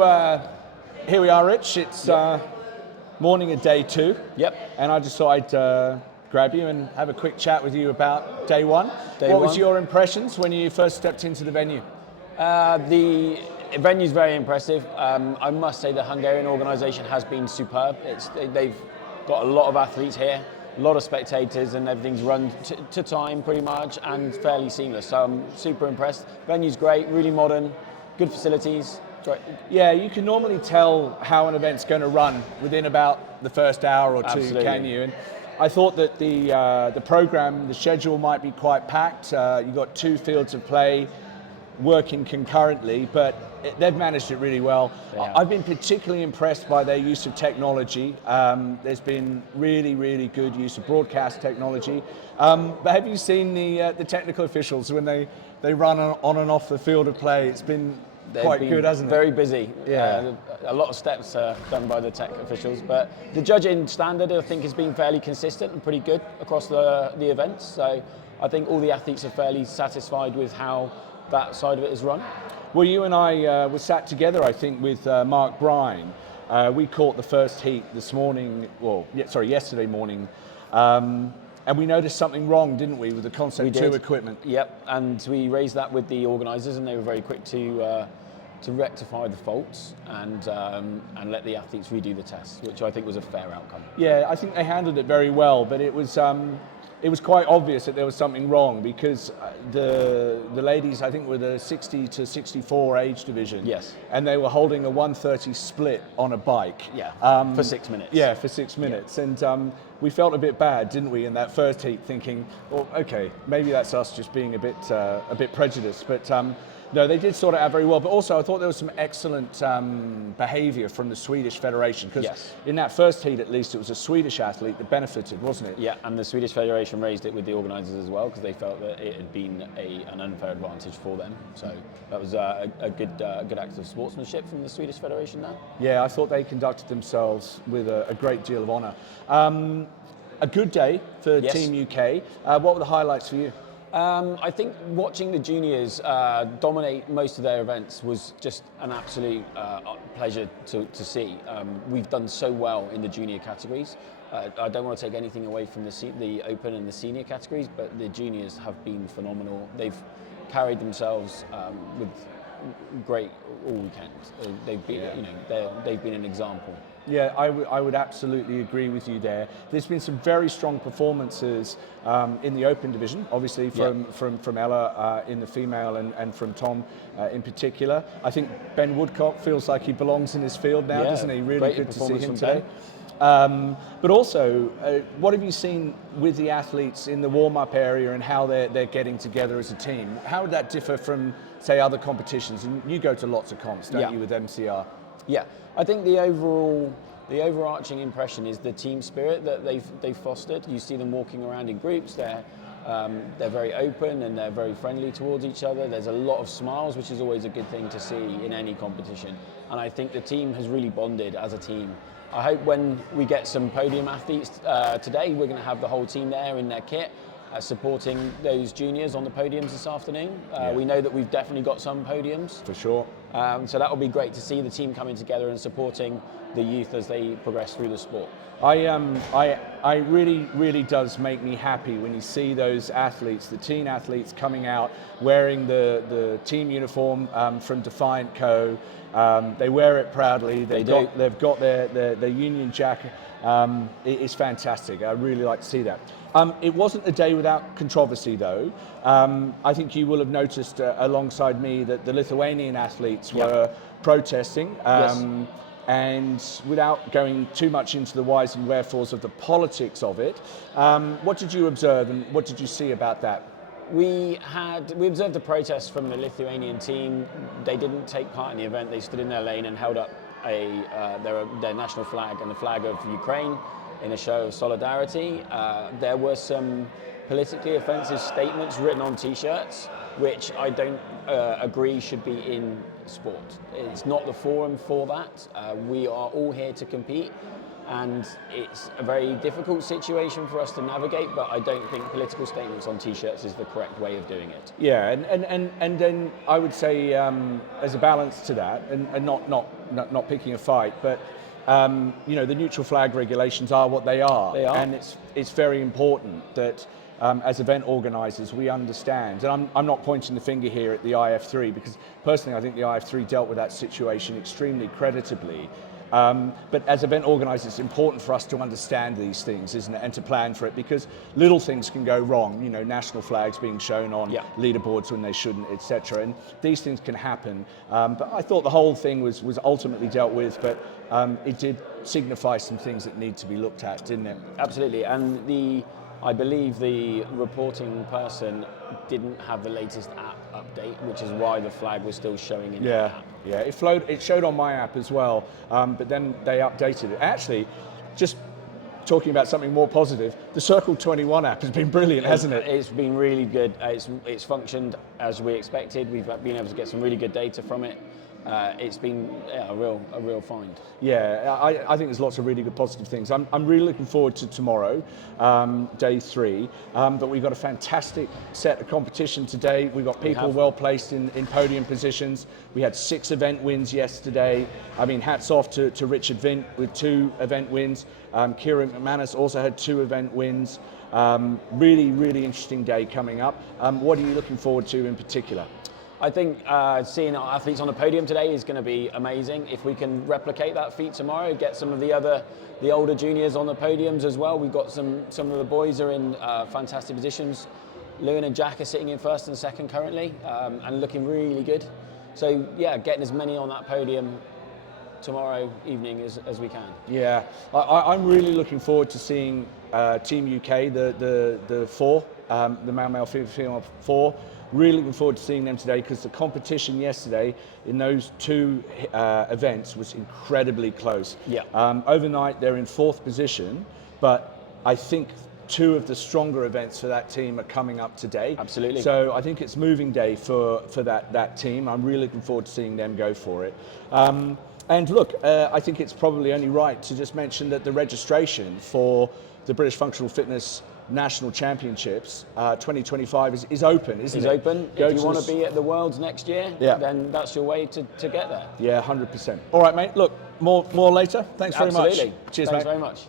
So here we are, Rich. It's morning of day 2. Yep. And I just thought I'd grab you and have a quick chat with you about day 1. What was your impressions when you first stepped into the venue? The venue's very impressive. I must say the Hungarian organisation has been superb. They've got a lot of athletes here, a lot of spectators, and everything's run to time pretty much and fairly seamless. So I'm super impressed. Venue's great, really modern, good facilities. Great. Yeah, you can normally tell how an event's going to run within about the first hour or two, Absolutely. Can you? And I thought that the program, the schedule might be quite packed. You've got 2 fields of play working concurrently, but they've managed it really well. Yeah. I've been particularly impressed by their use of technology. There's been really, really good use of broadcast technology. But have you seen the technical officials when they run on and off the field of play? It's been quite good, hasn't it? Very busy. Yeah. A lot of steps done by the tech officials, but the judging standard I think has been fairly consistent and pretty good across the events. So I think all the athletes are fairly satisfied with how that side of it is run. Well, you and I were sat together, I think, with Mark Bryan. We caught the first heat this morning, yesterday morning, and we noticed something wrong, didn't we, with the Concept 2 equipment? Yep, and we raised that with the organisers, and they were very quick to rectify the faults and let the athletes redo the tests, which I think was a fair outcome. Yeah, I think they handled it very well, but it was quite obvious that there was something wrong because the ladies, I think, were the 60 to 64 age division. Yes. And they were holding a 130 split on a bike. Yeah, for 6 minutes. Yeah, for 6 minutes. Yeah. And we felt a bit bad, didn't we, in that first heat, thinking, well, okay, maybe that's us just being a bit prejudiced. But no, they did sort it out very well. But also, I thought there was some excellent behaviour from the Swedish Federation. Because in that first heat, at least, it was a Swedish athlete that benefited, wasn't it? Yeah, and the Swedish Federation raised it with the organisers as well because they felt that it had been an unfair advantage for them. So that was a good act of sportsmanship from the Swedish Federation there. Yeah, I thought they conducted themselves with a great deal of honour. A good day for Team UK. What were the highlights for you? I think watching the juniors dominate most of their events was just an absolute pleasure to see. We've done so well in the junior categories. I don't want to take anything away from the open and the senior categories, but the juniors have been phenomenal. They've carried themselves with great all weekend. They've been, they've been an example. Yeah, I would absolutely agree with you there. There's been some very strong performances in the open division, obviously from Ella in the female and from Tom in particular. I think Ben Woodcock feels like he belongs in his field now, doesn't he? Really good to see him today. But also, what have you seen with the athletes in the warm-up area and how they're getting together as a team? How would that differ from, say, other competitions? And you go to lots of comps, don't you, with MCR? Yeah, I think the overarching impression is the team spirit that they've fostered. You see them walking around in groups. They're very open and they're very friendly towards each other. There's a lot of smiles, which is always a good thing to see in any competition. And I think the team has really bonded as a team. I hope when we get some podium athletes today, we're going to have the whole team there in their kit, supporting those juniors on the podiums this afternoon. We know that we've definitely got some podiums. For sure. So that will be great to see the team coming together and supporting the youth as they progress through the sport. I really does make me happy when you see those athletes, the teen athletes coming out wearing the team uniform from Defiant Co. They wear it proudly. They've got their Union Jack. It is fantastic. I really like to see that. It wasn't a day without controversy, though. I think you will have noticed alongside me that the Lithuanian athletes were protesting. And without going too much into the whys and wherefores of the politics of it, what did you observe and what did you see about that? We observed a protest from the Lithuanian team. They didn't take part in the event. They stood in their lane and held up their national flag and the flag of Ukraine in a show of solidarity. There were some politically offensive statements written on T-shirts, which I don't agree should be in sport. It's not the forum for that. We are all here to compete, And it's a very difficult situation for us to navigate, but I don't think political statements on T-shirts is the correct way of doing it. Yeah, and then I would say as a balance to that, and not picking a fight, but the neutral flag regulations are what they are. They are. And it's very important that as event organisers we understand, and I'm not pointing the finger here at the IF3, because personally I think the IF3 dealt with that situation extremely creditably. But as event organisers, it's important for us to understand these things, isn't it, and to plan for it, because little things can go wrong. National flags being shown on leaderboards when they shouldn't, etc. And these things can happen. But I thought the whole thing was ultimately dealt with, but it did signify some things that need to be looked at, didn't it? Absolutely, and I believe the reporting person didn't have the latest app update, which is why the flag was still showing in the app. Yeah, it showed on my app as well, but then they updated it. Actually, just talking about something more positive, the Circle 21 app has been brilliant, hasn't it? It's been really good. It's functioned as we expected. We've been able to get some really good data from it. It's been a real find. Yeah, I think there's lots of really good positive things. I'm really looking forward to tomorrow, day 3. But we've got a fantastic set of competition today. We've got people well placed in podium positions. We had 6 event wins yesterday. I mean, hats off to Richard Vint with 2 event wins. Kieran McManus also had 2 event wins. Really interesting day coming up. What are you looking forward to in particular? I think seeing our athletes on the podium today is going to be amazing. If we can replicate that feat tomorrow, get some of the older juniors on the podiums as well. We've got some of the boys are in fantastic positions. Lewin and Jack are sitting in first and second currently, and looking really good. So yeah, getting as many on that podium tomorrow evening as we can. Yeah, I'm really looking forward to seeing Team UK, the 4, the male, female 4. Really looking forward to seeing them today, because the competition yesterday in those 2 events was incredibly close. Yeah. Overnight they're in 4th position, but I think 2 of the stronger events for that team are coming up today. Absolutely. So I think it's moving day for that team. I'm really looking forward to seeing them go for it. And look, I think it's probably only right to just mention that the registration for the British Functional Fitness National Championships 2025 is open, isn't it? It's open. If you want to be at the Worlds next year, then that's your way to get there. Yeah, 100%. All right, mate. Look, more later. Thanks very much. Absolutely. Cheers, Thanks mate. very much.